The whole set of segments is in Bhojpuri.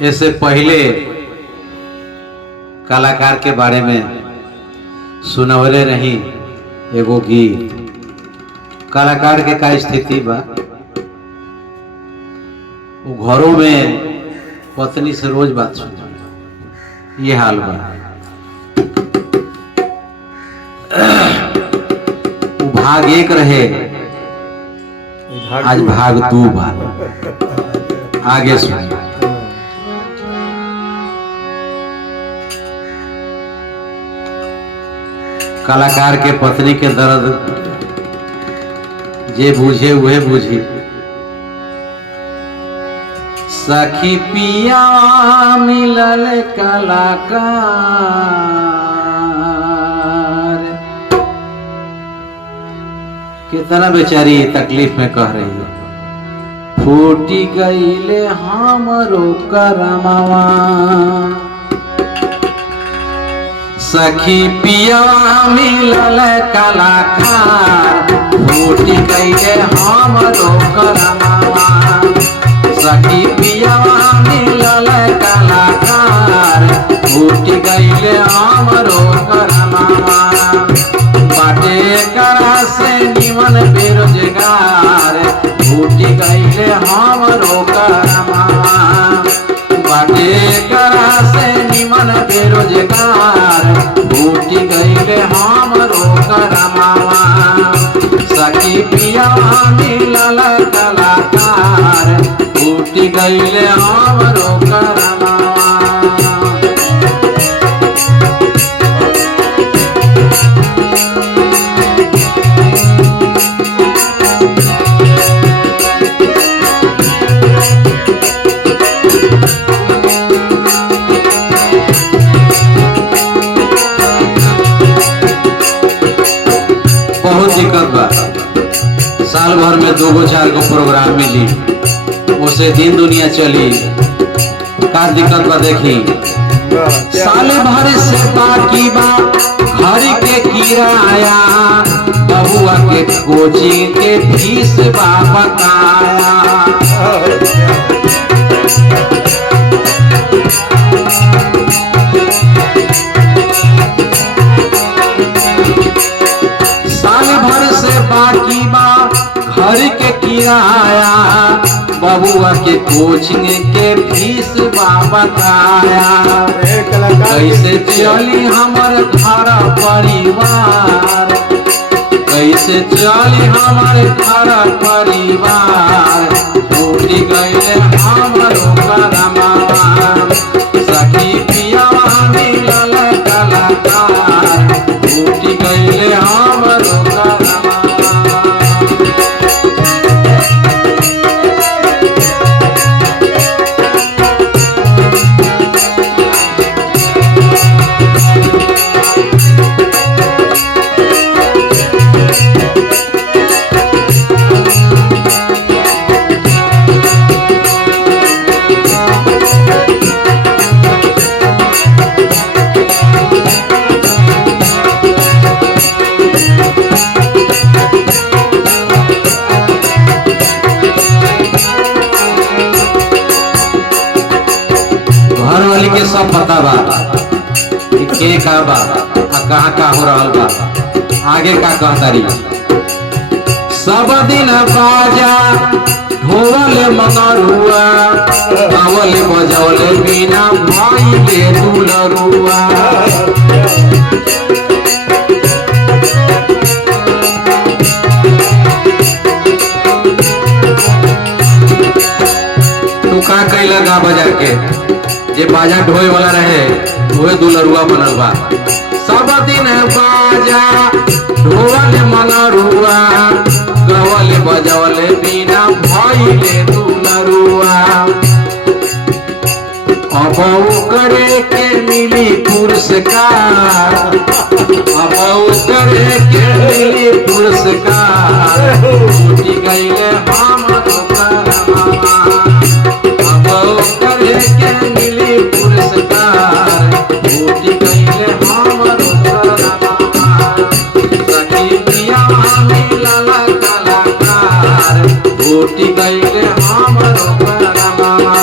इससे पहले कलाकार के बारे में सुनवरे रही एगो गीत। कलाकार के का स्थिति बा, वो घरों में पत्नी से रोज बात सुन, ये हाल बा। वो भाग एक रहे, आज भाग दो बा। आगे सुन। कलाकार के पत्नी के दर्द जे बुझे वह बुझी। सखी पिया मिलल कलाकार, कितना बेचारी तकलीफ में कह रही है। फूटी गईले हमरो करमवा, सखी पिया मिलल कलाकार, फूटी गईले हमरो करमवा। सखी पिया मिलल कलाकार, फूटी गईले हमरो करमवा। बाटे करा से निमन बेरोजगार, फूटी गईले हमरो करमवा। बाटे करा से निमन बेरोजगार, फूटी गईले हमरो करमवा। सखी पिया मिलल कलाकार, फूटी गईले हमरो करमवा। बहुत दिक्कत बा। साल भर में 2 4 गो प्रोग्राम मिली, उसे दिन दुनिया चली। का दिक्कत बा देखी। साल भर से बाकी बा घर के किराया, बबुआ के कोचिंग के फीस बा बकाया। बाकी बा घर के किराया, बबुआ के कोचिंग के फीस बा बताया। कैसे चली हमर घर परिवार, कैसे चली हमर घर परिवार, छूटी गईले हमरो करमवा। सखी पिया मिलल कलाकार, छूटी गईले हमरो करमवा। घर वाली के सब पता बा कि के का बा आ कहाँ का हो रहा बा। आगे का कहतारी। सब दिन बाजा ढोल मगरुआ, गावल बजौले बिना भाई के दुलरुआ। तू का कैला गा बजा के, जे बाजा ढोए वाला रहे वह दुलरुआ बनल बा। सब दिन बाजा ढोल मगरुआ, गवल बजवले बिना भइले दुलरुआ। अब करे के मिली पुरस्कार, अब करे के मिली पुरस्कार, छूटी गईले हमरो करमवा। अब करे के मिली पुरस्कार, छूटी गईले हमरो करमवा। सखी पिया मिलल कलाकार, छूटी गईले हमरो करमवा।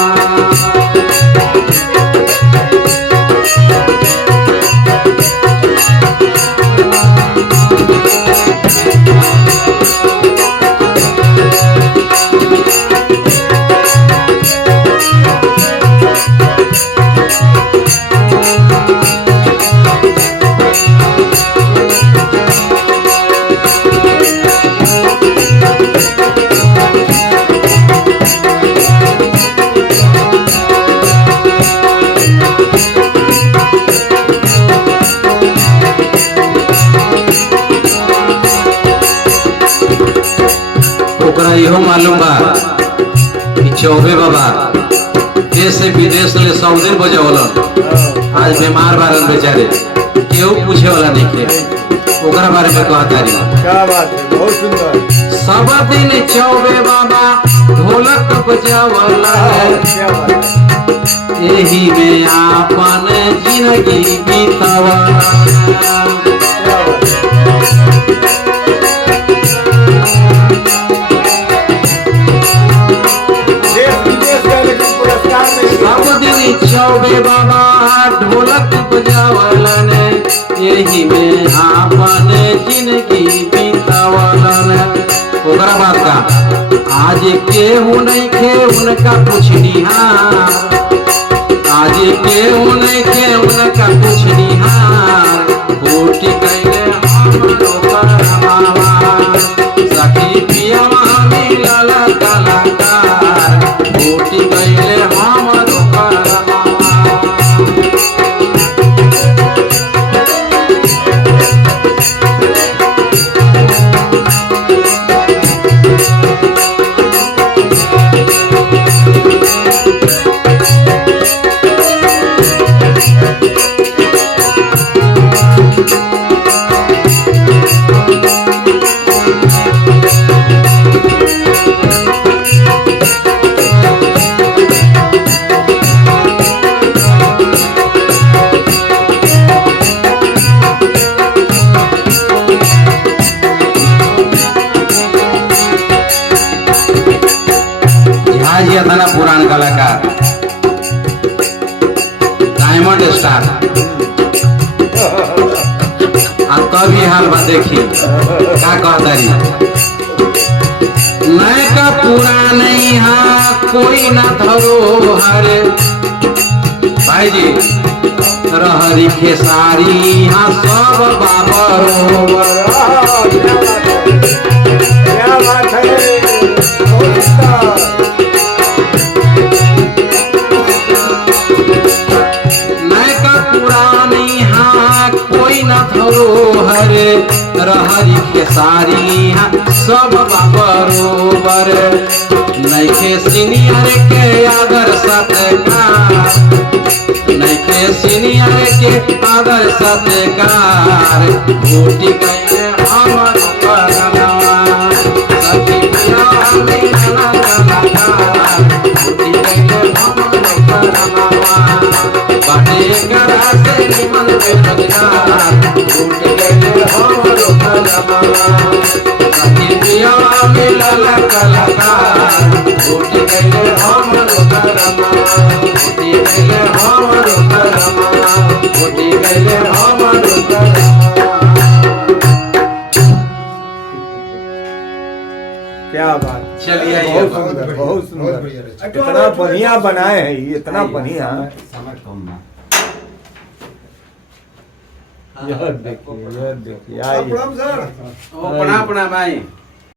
इहो मालूम बा कि चौबे बाबा देश से विदेश ले 100 दिन बजावलन, आज बीमार बारन बेचारे, केहू पूछे वाला नहीं थे, ओकरा बारे में कहता रही। क्या बात है, बहुत सुंदर। सब दिन चौबे बाबा ढोलक बजावला, क्या बात है। यही में आपन जिंदगी बीतावला। क्या बात है। देश विदेश का लेकिन पुरस्कार नहीं। सब दिन चौबे बाबा ढोलक बजावलन, यही में आपन जिंदगी बीतावलन। ओकरा बात का आज केहू नहीं खे उनका पुछनिहार, आज केहू नहीं खे उनका पुछनिहार, बूटी कैले हमरो करमावा, सखी पियवा मिलल कलाकार, बूटी कैले हमरो करमावा। आज था ना पुरान कलाकार डायमंड स्टार, तभी हाल बा देखी का कहतारी। नैका पुराने यहाँ कोई ना धरोहर, भाई जी रहरी खेसारी यहाँ सब बाबरोबर। क्या बात है, बहुत सुंदर। नैका पुरानी यहाँ कोई न धरोहर, रहरी खेसारी यहाँ सब बरोबर। नैखे सीनियर के आदर सत्कार, नैखे सीनियर के आदर सत्कार, बूटी कैले हमर करमावा, सखी पिया मिलल कलाकार, बूटी कैले हमर करमावा, बाटे करा से निमन बेरोजगार, बूट कैले हमरो करमावा, सखी पिया मिलल कलाकार, बूट कैले हमरो करमावा, बूटी कैले हमरो करमावा, बूटी कैले हमरो करमावा। क्या बात। चलिए आइए। बहुत सुंदर, बहुत सुंदर। इतना बढ़िया बनाए हैं ये, इतना बढ़िया। यह देखिए, यह देखिए, आइए। ओ प्रणाम प्रणाम भाई।